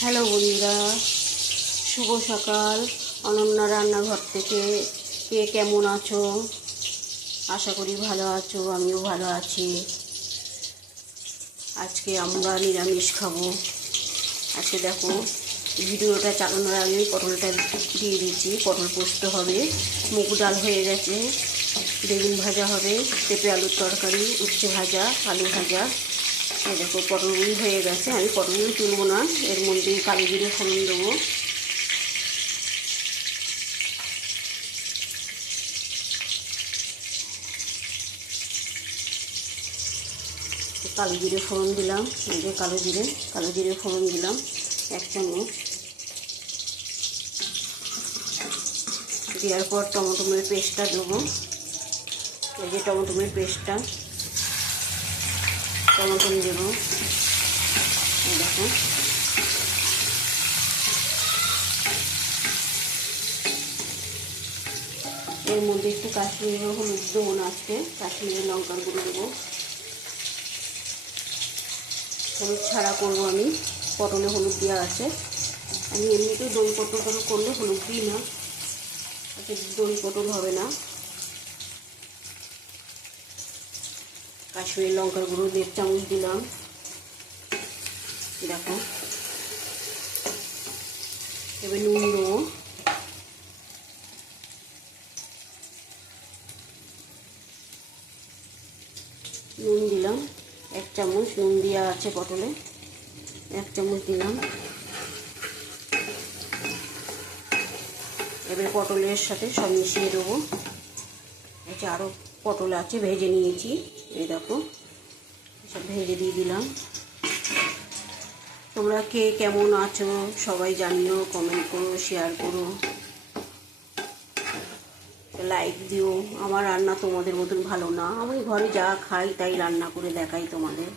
Hello বন্ধুরা, শুভ সকাল। অনন্যা রান্নাঘর থেকে কে কেমন আছো? আশা করি ভালো আছো, আমিও ভালো আছি। আজকে আমরা নিরামিষ খাবো। আজকে দেখো, ভিডিওটা চালানোর আগে পটলটা দিয়ে দিচ্ছি। পটল পোস্ত হবে, মুগ ডাল হয়ে গেছে, বেগুন ভাজা হবে, পেঁপে আলুর তরকারি, উচ্ছে ভাজা, আলু ভাজা। এই দেখো পটলগুলি হয়ে গেছে। আমি পটলগুলি তুলবো না, এর মধ্যে কালো জিরে ফোড়ন দেবো। কালো জিরে ফোড়ন দিলাম, এই যে কালো জিরে ফোড়ন দিলাম 1 চামচ। দেওয়ার পর টমেটোমের পেস্টটা দেবো। এই যে টমেটোমের পেস্টটা, টমেটো দেবো। এই দেখো, এর মধ্যে একটু কাশ্মীরি হলুদ দেবো না, আজকে কাশ্মীরি লঙ্কার গুঁড়ো দেবো। হলুদ ছাড়া করবো আমি, পটলে হলুদ দেওয়া আছে। আমি এমনিতেই দই পটল করলে হলুদ দিই না, দই পটল হবে না। কাশ্মীরি লঙ্কার গুঁড়ো 1.5 চামচ দিলাম। দেখো, এবার নুন দেবো। নুন দিলাম 1 চামচ, নুন দেওয়া আছে পটলে, 1 চামচ দিলাম। এবার পটলের সাথে সব মিশিয়ে দেবো। এই যে আরও পটল আছে, ভেজে নিয়েছি। এই দেখো, সব ভেজে দিয়ে দিলাম। তোমরা কে কেমন আছো সবাই জানিও, কমেন্ট করো, শেয়ার করো, লাইক দিও। আমার রান্না তোমাদের মতন ভালো না, আমি ঘরে যা খাই তাই রান্না করে দেখাই তোমাদের।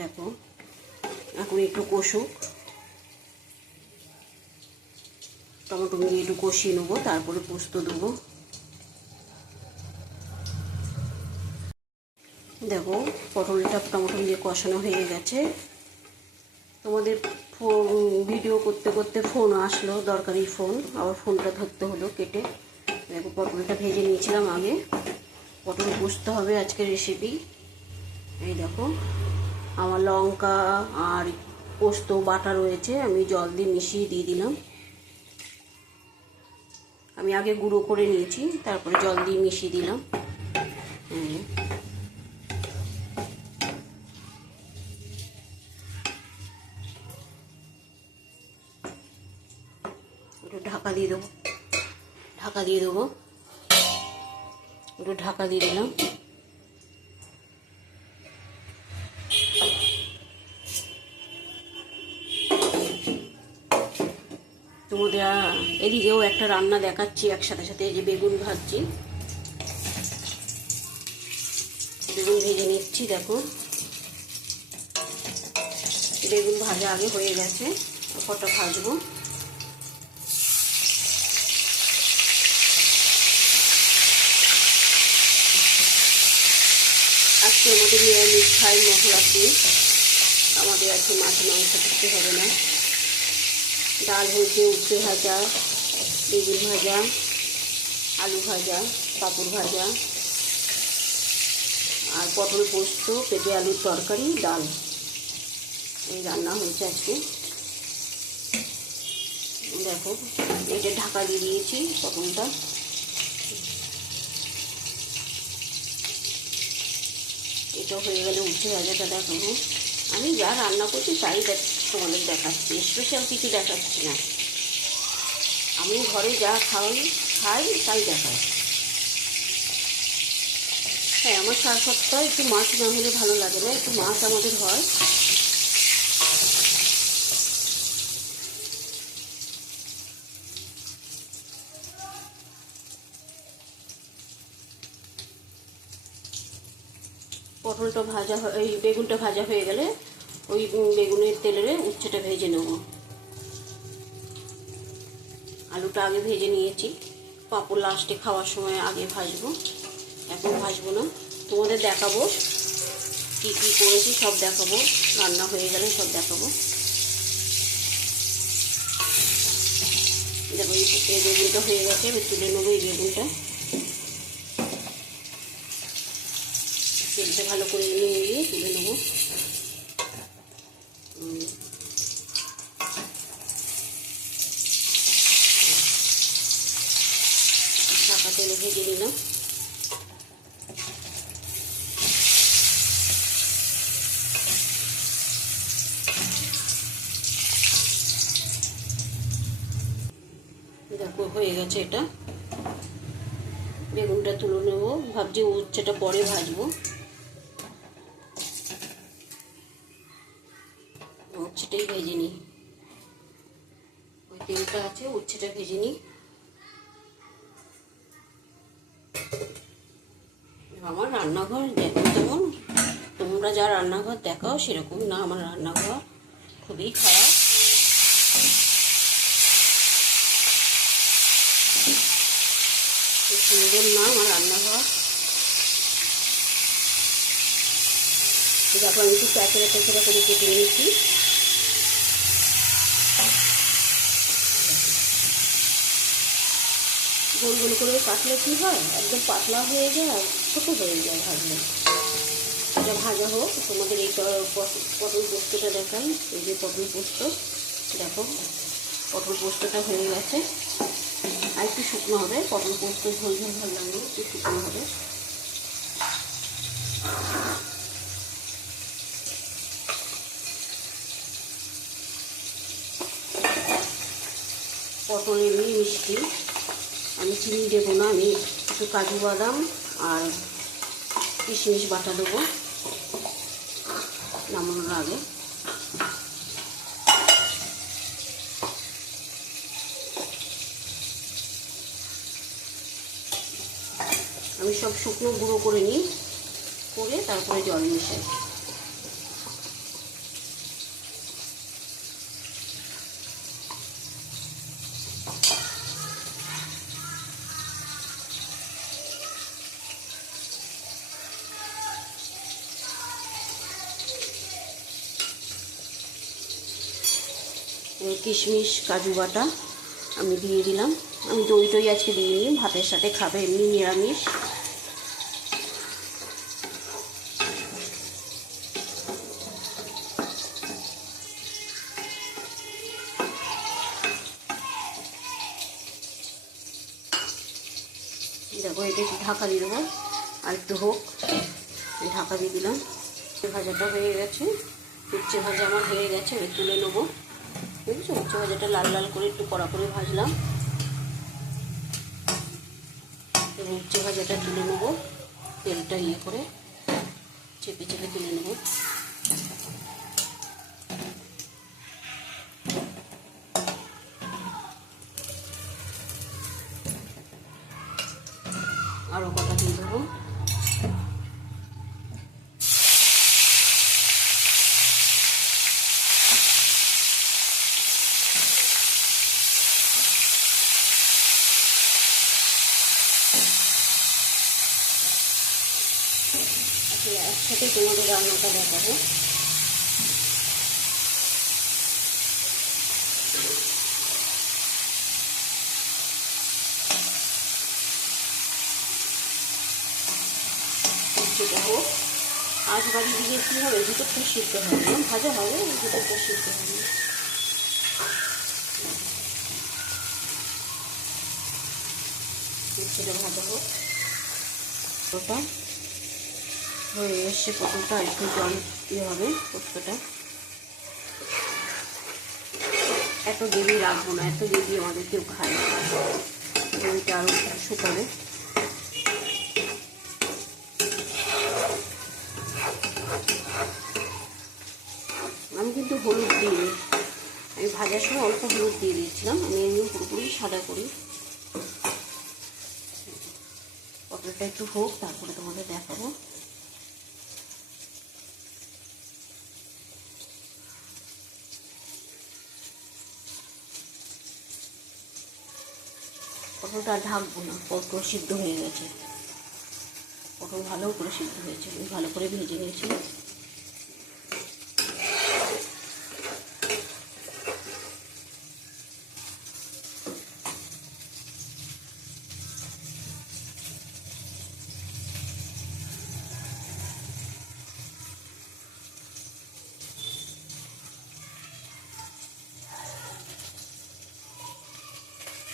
দেখো, এখন একটু কষুক, টমেটো দিয়ে একটু কষিয়ে নেবো, তারপরে পোস্ত দেবো। দেখো, পটলটা টমেটো দিয়ে কষানো হয়ে গেছে। তোমাদের ভিডিও করতে করতে ফোন আসলো, দরকারি ফোন, আবার ফোনটা ধরতে হলো কেটে। দেখো, পটলটা ভেজে নিয়েছিলাম আগে। পটল পোস্ত হবে আজকের রেসিপি। এই দেখো, আমার লঙ্কা আর পোস্ত বাটা রয়েছে, আমি জল দিয়ে মিশিয়ে দিয়ে দিলাম। আমি আগে গুঁড়ো করে নিয়েছি, তারপরে জল দিয়ে মিশিয়ে দিলাম। একটু ঢাকা দিয়ে দেবো, একটু ঢাকা দিয়ে দিলাম। তোমাদের এদিকেও একটা রান্না দেখাচ্ছি একসাথে সাথে। এই যে বেগুন ভাজছি, বেগুন ভেজে নিচ্ছি। দেখো, বেগুন ভাজা আগে হয়ে গেছে, কটা ভাজবো। আজকে আমাদের নিরামিষ খাই, মশলা দিয়ে। আমাদের আজকে মাছ মাংস করতে হবে না। ডাল হয়েছে, উচ্ছে ভাজা, বেগুন ভাজা, আলু ভাজা, পাঁপড় ভাজা, আর পটল পোস্ত, পেঁপে আলুর তরকারি, ডাল। এই রান্না হয়েছে আজকে। দেখো, এটা ঢাকা দিয়ে দিয়েছি পটলটা। এটা হয়ে গেলে উচ্ছে ভাজাটা দেখাবো। আমি যা রান্না করছি তাই তোমাদের দেখাচ্ছি, স্পেশাল কিছু দেখাচ্ছি না। আমি ঘরে যা খাই তাই দেখাই। হ্যাঁ, আমার সারা সপ্তাহ একটু মাছ না হলে ভালো লাগে না, একটু মাছ আমাদের হয়। পটলটা ভাজা, এই বেগুনটা ভাজা হয়ে গেলে ওই বেগুনের তেলে উচ্ছেটা ভেজে নেব। আলুটা আগে ভেজে নিয়েছি, পাঁপড় লাস্টে খাওয়ার সময় আগে ভাজবো, এখন ভাজবো না। তোমাদের দেখাবো কি কি করেছি, সব দেখাবো। রান্না হয়ে গেলে সব দেখাবো। দেখো এই বেগুনটা হয়ে গেছে, এবার তুলে নেবো এই বেগুনটা। তেলটা ভালো করে নিয়ে তুলে নেবো। ঢাকা তেলে ভেজে নিলাম। দেখো হয়ে গেছে এটা। বেগুনটা তুলে নেবো। ভাবছি উচ্ছেটা পরে ভাজবো। উচ্ছেটাই ভেজে নিই। ওই তেলটা আছে, উচ্ছেটা ভেজে নিই। আমার রান্নাঘর যেমন তোমরা যা রান্নাঘর দেখাও সেরকম না, আমার রান্নাঘর খুবই খারাপ। সুন্দর না আমার রান্নাঘর। দেখো আমি একটু প্যাঁচড়া প্যাঁচড়া করে কেটে নিয়েছি। গোল গোল করে কাটলে কী হয়, একদম পাতলা হয়ে যায় আর ছোটো হয়ে যায় ভাজলে। এটা ভাজা হোক, তোমাদের এই পটল পোস্তটা দেখাই। এই যে পটল পোস্ত, দেখো পটল পোস্তটা হয়ে গেছে। আর একটু শুকনো হবে, পটল পোস্ত ঝোল ঝোল ভালো লাগবে, একটু শুকনো হবে। পটল এমনি মিষ্টি, আমি চিনি দেবো না, আমি একটু কাজু বাদাম আর কিশমিশ বাটা দেবো নামানোর আগে। আমি সব শুকনো গুঁড়ো করে নিই, করে তারপরে জল মিশাই। কিশমিশ কাজু বাটা আমি দিয়ে দিলাম। আমি দই টই আজকে দিইনি, ভাতের সাথে খাবে এমনি নিরামিষ। দেখো এটা একটু ঢাকা দিয়ে দেবো, আর একটু হোক, ঢাকা দিয়ে দিলাম। ভাজাটা হয়ে গেছে, উচ্ছে ভাজা আমার হয়ে গেছে, এবার তুলে নেবো। বুঝছো, উচ্ছে ভাজাটা লাল লাল করে একটু কড়া করে ভাজলাম। এবং উচ্ছে ভাজাটা তুলে নেবো, তেলটা ইয়ে করে চেপে চেপে তুলে নেবো। আরও কটা দিয়ে দেবো। একসাথে তোমাদের রান্নাটা দেখাবো। সেটা হোক, আঁচ বাড়ি দিলে কী হবে, ভিতরটা সিদ্ধ হবে না, ভাজা হবে, ভিতরটা সিদ্ধ হবে। সেটা ভাজা হোক। ওটা হয়ে এসছে, পটলটা একটু জল দিয়ে হবে। পোস্তটা এত গ্রেভি রাখবো না, এত গ্রেভি আমাদের কেউ খায় না, গ্রেভিটা আরও শুকাবে। আমি কিন্তু হলুদ দিইনি, আমি ভাজার সময় অল্প হলুদ দিয়ে দিয়েছিলাম। আমি এমনি পুরোপুরি সাদা করি। পটলটা একটু হোক, তারপরে তোমাদের দেখাবো। পটলটা ঢাকবো না, পটল সিদ্ধ হয়ে গেছে। পটল ভালো করে সিদ্ধ হয়েছে, আমি ভালো করে ভেজে নিয়েছি।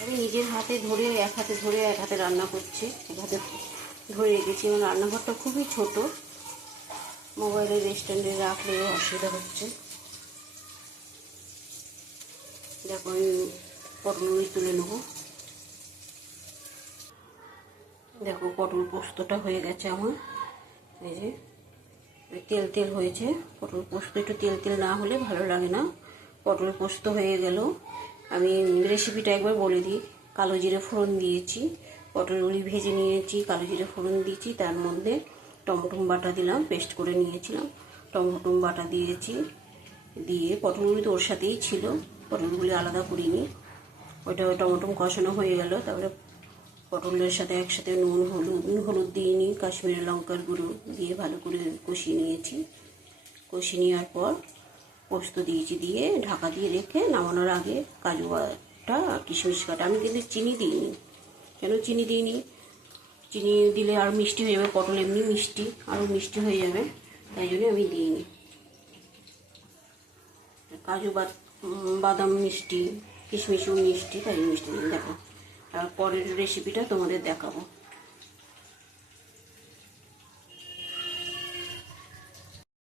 আমি নিজের হাতে ধরে এক হাতে ধরে এক হাতে রান্না করছি, এক হাতে ধরে রেখেছি। আমার রান্নাঘরটা খুবই ছোট, মোবাইলের স্ট্যান্ডে রাখলেও অসুবিধা হচ্ছে। দেখো আমি পটলগুলি তুলে নেবো। দেখো পটল পোস্তটা হয়ে গেছে আমার, এই যে তেল তেল হয়েছে। পটল পোস্ত একটু তেল তেল না হলে ভালো লাগে না। পটল পোস্ত হয়ে গেল। আমি রেসিপিটা একবার বলে দিই। কালো জিরে ফোড়ন দিয়েছি, পটলগুলি ভেজে নিয়েছি, কালো জিরে ফোড়ন দিয়েছি, তার মধ্যে টমেটো বাটা দিলাম, পেস্ট করে নিয়েছিলাম, টমেটো বাটা দিয়েছি, দিয়ে পটলগুলি তো ওর সাথেই ছিল, পটলগুলি আলাদা করিনি। ওইটা টমেটো কষানো হয়ে গেল। তারপরে পটলের সাথে একসাথে নুন হলুদ দিইনি, কাশ্মীরি লঙ্কার গুঁড়ো দিয়ে ভালো করে কষিয়ে নিয়েছি। কষিয়ে নেওয়ার পর পোস্ত দিয়েছি, দিয়ে ঢাকা দিয়ে রেখে নামানোর আগে কাজু বাটা আর কিশমিশ কাটা। আমি কিন্তু চিনি দিইনি। কেন চিনি দিইনি? চিনি দিলে আর মিষ্টি হয়ে যাবে, পটল এমনি মিষ্টি, আরও মিষ্টি হয়ে যাবে, তাই জন্য আমি দিইনি। কাজু বাদাম মিষ্টি, কিশমিশও মিষ্টি, তাই মিষ্টি দিই। দেখো আর পরের রেসিপিটা তোমাদের দেখাবো।